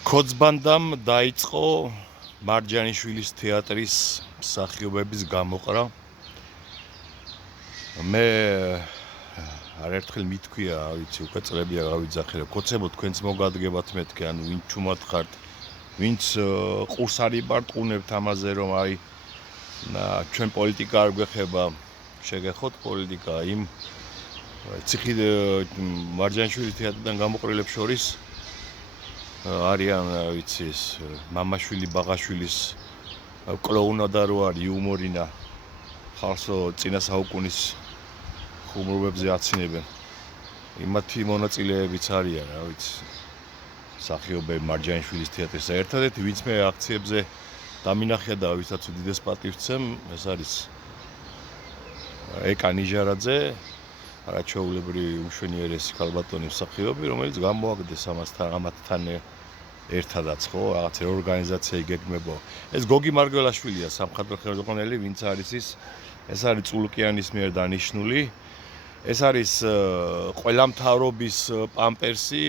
ქოძბანდამ დაიწყო მარჯანიშვილის თეატრის მსახიობების გამოყრა. მე არაერთხელ მithქვია, ვიცი, უკვე წლებია გავიძახე, რომ კოცებო თქვენც მოგადგებათ მეთქე, ანუ ვინ ჩუმად ხართ, ვინც ყურს არიბარტყუნებთ ამაზე, რომ აი ჩვენ პოლიტიკა არ გვეხება, შეგეხოთ პოლიტიკა იმ ციხი მარჯანიშვილის თეატრიდან გამოყრილებს შორის არიან, ვიცი, ეს მამაშვილი ბაღაშვილის კლოუნადა რო არის, იუმორინა, ხალხო წინა საუკუნის ხუმრობებზე აცინებენ. იმათი მონაწილეებიც არიან, რა ვიცი, მსახიობები მარჯანიშვილის თეატრის. ერთადერთი ვინც მე აქციებზე დამინახია და ვისაც უდიდეს პატივს ვცემ, ეს არის ეკა ნიჟარაძე, არაჩვეულებრივი უშვენიერესი ქალბატონი მსახიობი, რომელიც გამოაგდეს ამათთან ერთადაც, ხო, რაღაც ორგანიზაცია იგეგმებო. ეს გოგი მარგველაშვილია, სამხატვრო ხელმძღვანელი, ვინც არის ეს არის წულკიანის მიერ დანიშნული. ეს არის ყველა მთავრობის პამპერსი,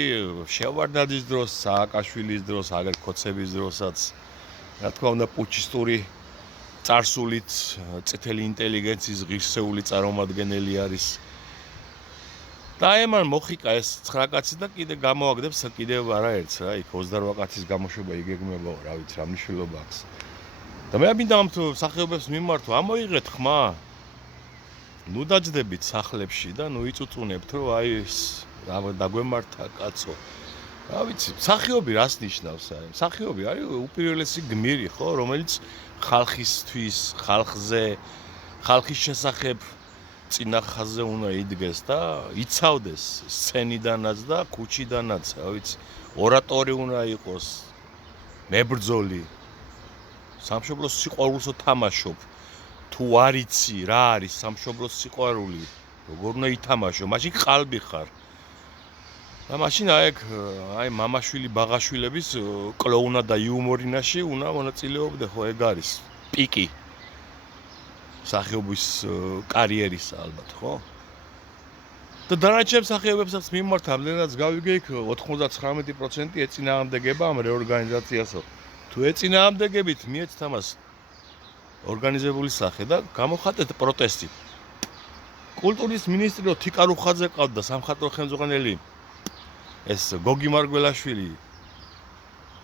შევარდნაძის დროს, სააკაშვილის დროს, აგერ ქოცების დროსაც, რა თქმა უნდა, პუჩისტური წარსულით წითელი ინტელიგენციის ღირსეული წარმომადგენელი არის. და ამან მოხიკა ეს 9 კაცი და კიდე გამოაგდებს კიდევ არაერთს რა, იქ 28 კაცის გამოშვება იგეგმებაო, რა ვიცი, რა მნიშვნელობა აქვს. და მე მინდა ამ მსახიობებს მიმართო, ამოიღეთ ხმა. ნუ დაждდებით სახლებში და ნუ იწუწუნებთ, რომ აი ეს დაგვემართა კაცო. რა ვიცი, მსახიობი რას ნიშნავს აი? მსახიობი არის უპირველესი გმირი, ხო, რომელიც ხალხისთვის, ხალხზე, ხალხის შესახებ წინა ხაზზე უნდა იდგეს და იცავდეს სცენიდანაც და ქუჩიდანაც, რა ვიცი, ორატორი უნდა იყოს, მებრძოლი, სამშობლოს სიყვარულსო თამაშობ. თუ არ იცი რა არის სამშობლოს სიყვარული, როგორ უნდა ითამაშო, მაშინ ყალბი ხარ. და მაშინ აი მამაშვილი ბაღაშვილების კლოუნა და იუმორინაში უნდა მონაწილეობდე, ხო, ეგ არის პიკი მსახიობის კარიერის ალბათ, ხო? და დანარჩენ მსახიობებსაც მიმართ ამდენადაც გავიგე იქ 99% ეწინააღმდეგება ამ რეორგანიზაციასო. თუ ეწინააღმდეგებით მიეცთ ამას ორგანიზებული სახე და გამოხატეთ პროტესტი. კულტურის მინისტრი რო თიკარუხაძე ყავდა სამხატვრო ხელმძღვანელი ეს გოგი მარგველაშვილი.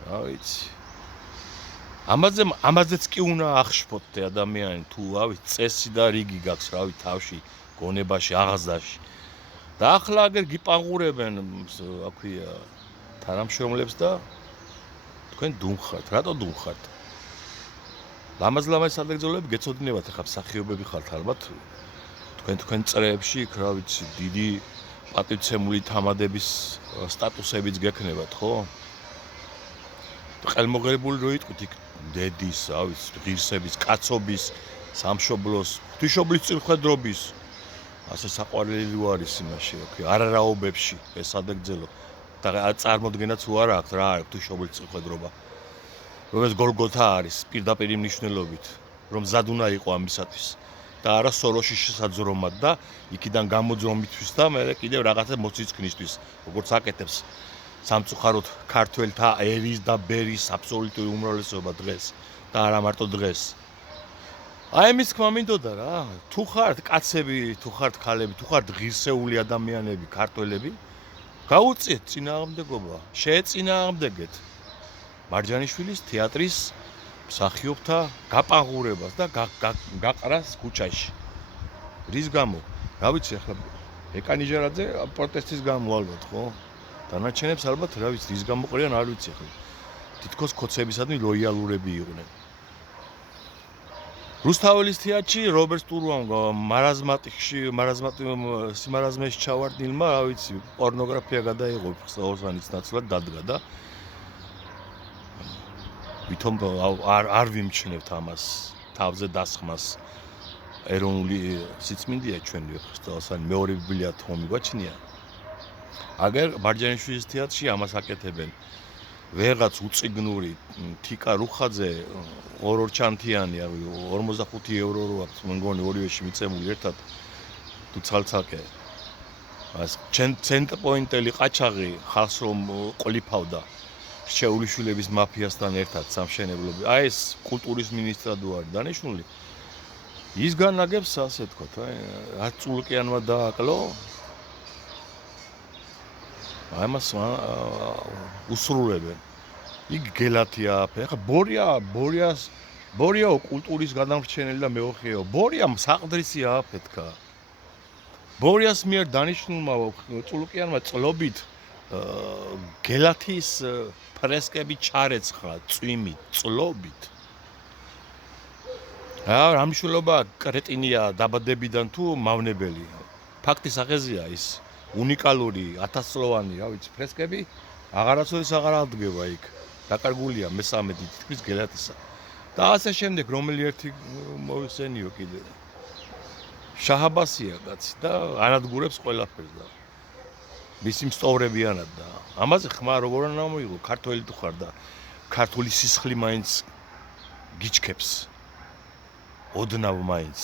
რა ვიცი. ამაზეც კი უნდა ახშფოთდე ადამიანი თუ ავი წესი და რიგი გაქვს, რავი, თავში, გონებაში, აღზაში. და ახლა აგერ გიპაღურებენ, აქვია, თანამშრომლებს და თქვენ დუმხართ. რატო დუმხართ? ლამაზ-ლამაზ სადაგძოლები გეცოდინებათ, ახლა მსახიობები ხართ ალბათ. თქვენ წრეებში, რა ვიცი, დიდი პატივცემული თამადების სტატუსებიც გექნებათ, ხო? ხელმოღერებული რო იტყვით იქ დედის, რა ვიცი, ღირსების, კაცობის, სამშობლოს, ღვთისმშობლის წილხვედრობის, ასე საყვარელი არის იმაში, არარაობებში ეს სადაგძელო. და წარმოდგენაც უარა აქვს რა არის ღვთისმშობლის წილხვედრობა. რომელიც გოლგოთა არის პირდაპირ მნიშვნელობით, რომ მზად უნდა იყო ამისათვის და არა სოროში შესაძრომად და იქიდან გამოძრომისთვის და მე კიდევ რაღაცა მოციცქნისთვის, როგორც აკეთებს სამწუხაროდ ქართველთა ერის და ბერის აბსოლუტური უმრავლესობა დღეს და არა მარტო დღეს. აი ამის თქმა მინდოდა რა, თუ ხართ კაცები, თუ ხართ ქალები, თუ ხართ ღირსეული ადამიანები, ქართველები, გაუწიეთ წინააღმდეგობა, შეეწინააღმდეგეთ მარჯანიშვილის თეატრის მსახიობთა გაპაღურებას და გაყრას ქუჩაში. რის გამო? რა ვიცი, ახლა ეკა ნიჟარაძე პროტესტის გამო ალბათ, ხო? დანარჩენებს ალბათ, რა ვიცი, რის გამო ყრიან, არ ვიცი ახლა. თითქოს ქოცებისადმი ლოიალურები იყვნენ. რუსთაველის თეატრში რობერტ სტურუამ სიმარაზმეში ჩავარდნილმა, რა ვიცი, პორნოგრაფია გადაიღო ხსოვსანის ნაცვლად დადგა და ვითომ არ ვიმჩნევთ ამას, თავზე დასხმას. ეროვნული სიწმინდეა ჩვენი ხსოვსანი, მეორე ბიბლია თომი გვაჩნია. აგერ მარჯანიშვილის თეატრში ამას აკეთებენ. ვეღაც უწიგნური თიკა რუხაძე ორ-ორჩანთიანი, 45 ევრო რო აქვს, მგონი ორივეში მიწემული ერთად თუ ცალ-ცალკე. ეს ცენტრპოინტელი ყაჩაღი ხალხს რომ ყლიფავდა. რჩეულიშვილების მაფიასთან ერთად სამშენებლო. აი ეს კულტურის მინისტრად არის დანიშნული. ის განაგებს ასე თქვა, რა წულკიანმა დააკლო. აი მას უსრულებენ. იგი გელათია აფე. ახლა ბორიაო კულტურის გადამრჩენელი და მეოხეო. ბორიამ საყდრისი ააფეთქა. ბორიას მიერ დანიშნულმა წულკიანმა წლობით გელათის ფრესკები ჩარეცხა წვიმით, წლობით. რა მნიშვნელობა კრეტინია დაბადებიდან თუ მავნებელი. ფაქტი სახეზეა ის უნიკალური 1000-წლოვანი, რა ვიცი, ფრესკები აღარასოდეს აღარ აღდგება იქ. დაკარგულია მე-13 თითქმის გელათისა. და ასე შემდეგ რომელი ერთი მოიხსენიო კიდე. შაჰაბასია კაცი და ანადგურებს ყველაფერს და მისი მსტოვრებიანად და ამაზე ხმა როგორ არ მოიღო ქართველი თუ ხარ და ქართული სისხლი მაინც გიჩქებს ოდნავ მაინც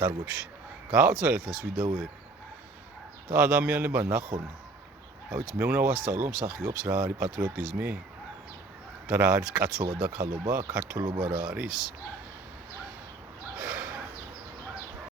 ძარღვებში გაავწერეთ ეს ვიდეოები და ადამიანებმა ნახონ რა ვიცი მე უნდა ვასწავლო მსახიობს რა არის პატრიოტიზმი და რა არის კაცობა და ქალობა ქართველობა რა არის